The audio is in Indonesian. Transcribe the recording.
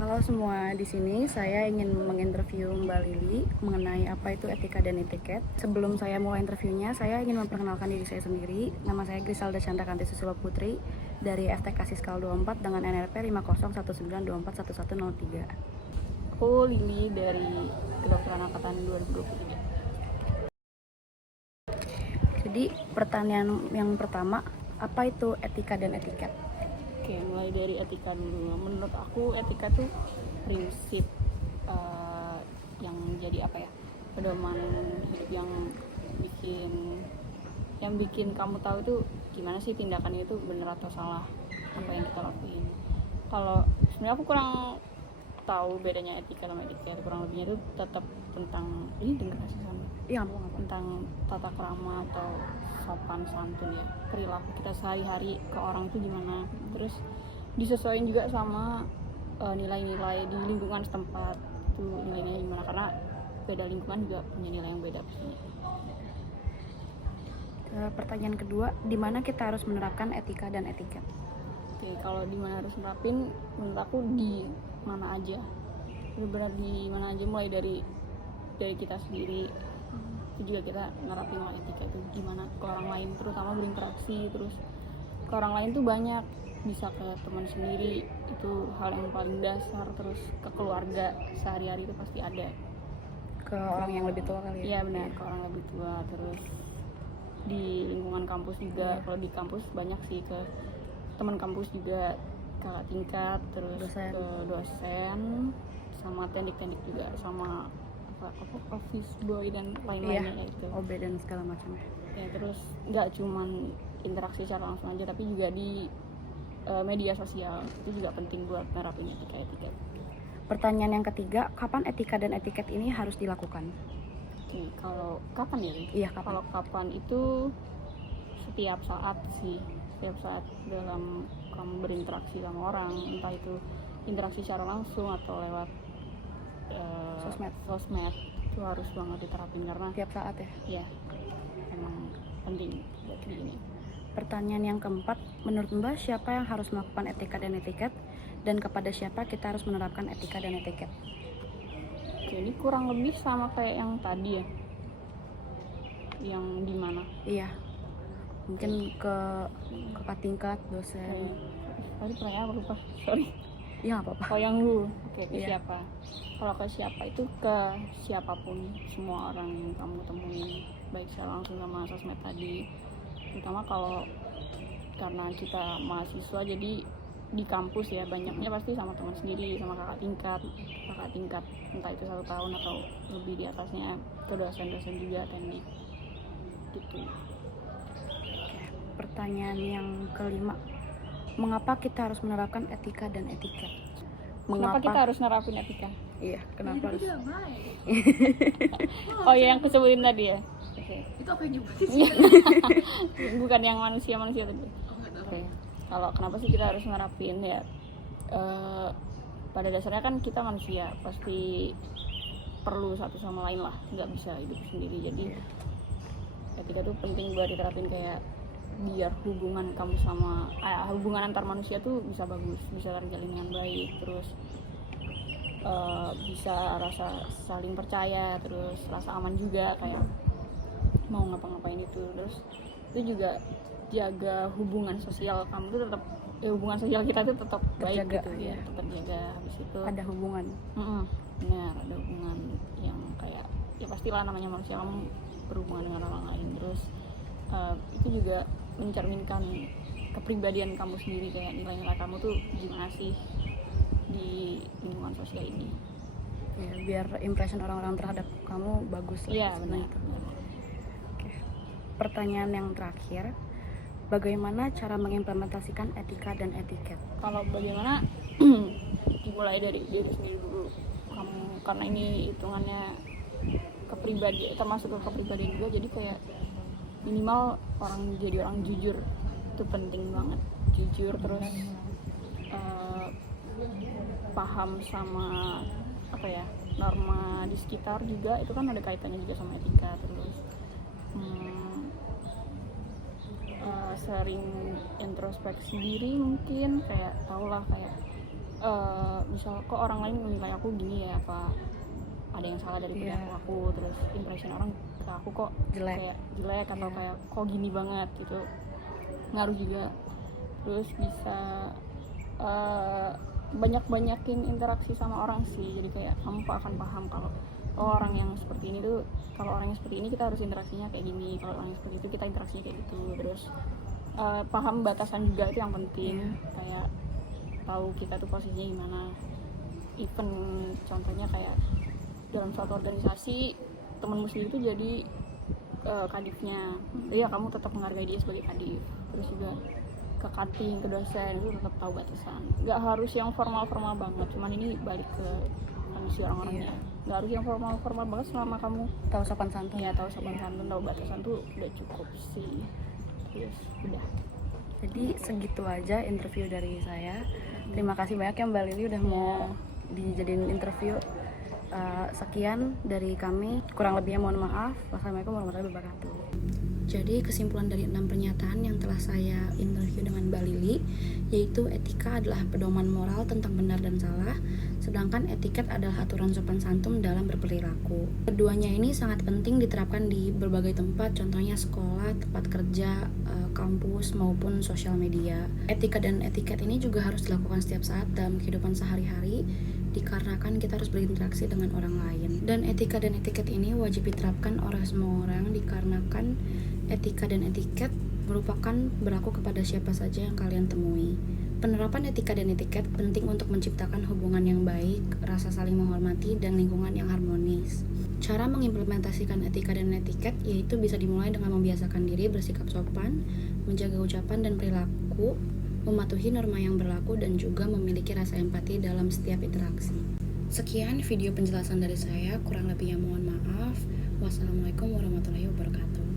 Halo semua, di sini saya ingin menginterview Mbak Lili mengenai apa itu etika dan etiket. Sebelum saya mulai interviewnya, saya ingin memperkenalkan diri saya sendiri. Nama saya Griselda Chandra-Kanti Susilo Putri dari FTK Siskal 24 dengan NRP 5019241103. Aku Lili dari Kedokteran Angkatan 2023. Jadi pertanyaan yang pertama, apa itu etika dan etiket? Oke, mulai dari etika dulu. Menurut aku etika tuh prinsip yang jadi pedoman hidup yang bikin kamu tahu itu gimana sih tindakan itu benar atau salah apa yang kita lakuin. Kalau sebenarnya aku kurang tahu bedanya etika sama etiket, kurang lebihnya itu tetap tentang ini dengar sama tentang tata krama atau sopan santun ya, perilaku kita sehari-hari ke orang itu gimana, terus disesuaikan juga sama nilai-nilai di lingkungan setempat itu nilainya gimana, karena beda lingkungan juga punya nilai yang beda pastinya. Pertanyaan kedua, di mana kita harus menerapkan etika dan etiket? Oke, kalau di mana harus menerapin, menurut aku di mana aja, benar-benar di mana aja, mulai dari kita sendiri. Itu juga kita nerapin etika itu gimana ke orang lain, terutama berinteraksi terus ke orang lain tuh banyak, bisa ke teman sendiri itu hal yang paling dasar, terus ke keluarga sehari-hari itu pasti ada, ke orang yang lebih tua kali ya. Iya benar, ke orang lebih tua, terus di lingkungan kampus juga. Kalau di kampus banyak sih, ke teman kampus juga, kakak tingkat, terus dosen. Ke dosen, sama tendik-tendik juga, sama office boy dan lain-lainnya. Itu OB dan segala macam ya. Terus nggak cuman interaksi secara langsung aja, tapi juga di media sosial itu juga penting buat nerapin etika. Pertanyaan yang ketiga, kapan etika dan etiket ini harus dilakukan? Oke, kalau kapan ya? Iya, kapan? Kalau kapan itu setiap saat dalam kamu berinteraksi sama orang, entah itu interaksi secara langsung atau lewat sosmed, itu harus banget diterapin karena tiap saat ya emang penting buat ini. Pertanyaan yang keempat, menurut Mbak siapa yang harus melakukan etika dan etiket, dan kepada siapa kita harus menerapkan etika dan etiket? Oke, ini kurang lebih sama kayak yang tadi ya, yang di mana? Iya, mungkin ke kakak tingkat, dosen. Tadi pertanyaan apa, lupa, sorry. Iya, apa-apa. Oh, yang lu. Oke, ke siapa? Kalau ke siapa itu ke siapapun, semua orang yang kamu temuin, baik secara langsung sama sosmed tadi. Terutama kalau karena kita mahasiswa, jadi di kampus ya banyaknya pasti sama teman sendiri, sama kakak tingkat entah itu 1 tahun atau lebih di atasnya, ke dosen-dosen juga teknik gitu. Pertanyaan yang kelima, mengapa kita harus menerapkan etika dan etiket? Kenapa kita harus nerapin etika? Iya, kenapa harus? Oh ya, yang kusebutin tadi ya. Okay. Itu apa yang nyebutin sih? Bukan yang manusia tadi. Okay. Kalau kenapa sih kita harus nerapin ya? Pada dasarnya kan kita manusia, pasti perlu satu sama lain lah, nggak bisa hidup sendiri. Jadi etika tuh penting buat diterapin, kayak biar hubungan kamu sama hubungan antar manusia tuh bisa bagus, bisa terjalin dengan baik, terus bisa rasa saling percaya, terus rasa aman juga, kayak mau ngapa-ngapain itu. Terus itu juga jaga hubungan sosial kamu tuh tetap, hubungan sosial kita tuh tetap baik gitu ya, tetap jaga. Habis itu ada hubungan, benar, ada hubungan yang kayak ya pastilah namanya manusia, kamu berhubungan dengan orang lain. Terus itu juga mencerminkan kepribadian kamu sendiri, kayak nilai-nilai kamu tuh gimana sih di lingkungan sosial ini ya, biar impression orang-orang terhadap kamu bagus lah. Iya benar itu. Oke. Pertanyaan yang terakhir, bagaimana cara mengimplementasikan etika dan etiket? Kalau bagaimana dimulai dari diri sendiri dulu kamu, karena ini hitungannya kepribadian, termasuk ke kepribadian juga, jadi kayak minimal jadi orang jujur itu penting banget, jujur, terus paham sama norma di sekitar juga, itu kan ada kaitannya juga sama etika. Terus sering introspeksi diri, mungkin kayak tahulah kayak misal kok orang lain menilai aku gini ya, apa ada yang salah dari perilaku aku, terus impression orang ke aku kok kayak jelek atau kayak kok gini banget gitu, ngaruh juga. Terus bisa banyakin interaksi sama orang sih, jadi kayak kamu akan paham kalau orang yang seperti ini tuh, kalau orangnya seperti ini kita harus interaksinya kayak gini, kalau orang yang seperti itu kita interaksinya kayak gitu. Terus paham batasan juga, itu yang penting, kayak tahu kita tuh posisinya gimana. Even contohnya kayak dalam suatu organisasi teman muslim itu jadi kadifnya, ya kamu tetap menghargai dia sebagai kadif. Terus juga ke cutting, ke dosen, itu tetap tahu batasan, nggak harus yang formal banget, cuman ini balik ke kondisi orang-orangnya. Nggak harus yang formal banget, selama kamu tahu sopan santun. Ya, tahu sopan santun, tahu batasan tuh udah cukup sih. Terus udah. Jadi segitu aja interview dari saya. Terima kasih banyak ya Mbak Lili udah mau dijadiin interview. Sekian dari kami, kurang lebihnya mohon maaf. Wassalamualaikum warahmatullahi wabarakatuh. Jadi kesimpulan dari 6 pernyataan yang telah saya interview dengan Mbak Lili, yaitu etika adalah pedoman moral tentang benar dan salah, sedangkan etiket adalah aturan sopan santun dalam berperilaku. Keduanya ini sangat penting diterapkan di berbagai tempat, contohnya sekolah, tempat kerja, kampus, maupun sosial media. Etika dan etiket ini juga harus dilakukan setiap saat dalam kehidupan sehari-hari, dikarenakan kita harus berinteraksi dengan orang lain. Dan etika dan etiket ini wajib diterapkan oleh semua orang, dikarenakan etika dan etiket merupakan berlaku kepada siapa saja yang kalian temui. Penerapan etika dan etiket penting untuk menciptakan hubungan yang baik, rasa saling menghormati, dan lingkungan yang harmonis. Cara mengimplementasikan etika dan etiket yaitu bisa dimulai dengan membiasakan diri bersikap sopan, menjaga ucapan dan perilaku, mematuhi norma yang berlaku, dan juga memiliki rasa empati dalam setiap interaksi. Sekian video penjelasan dari saya, kurang lebihnya mohon maaf. Wassalamualaikum warahmatullahi wabarakatuh.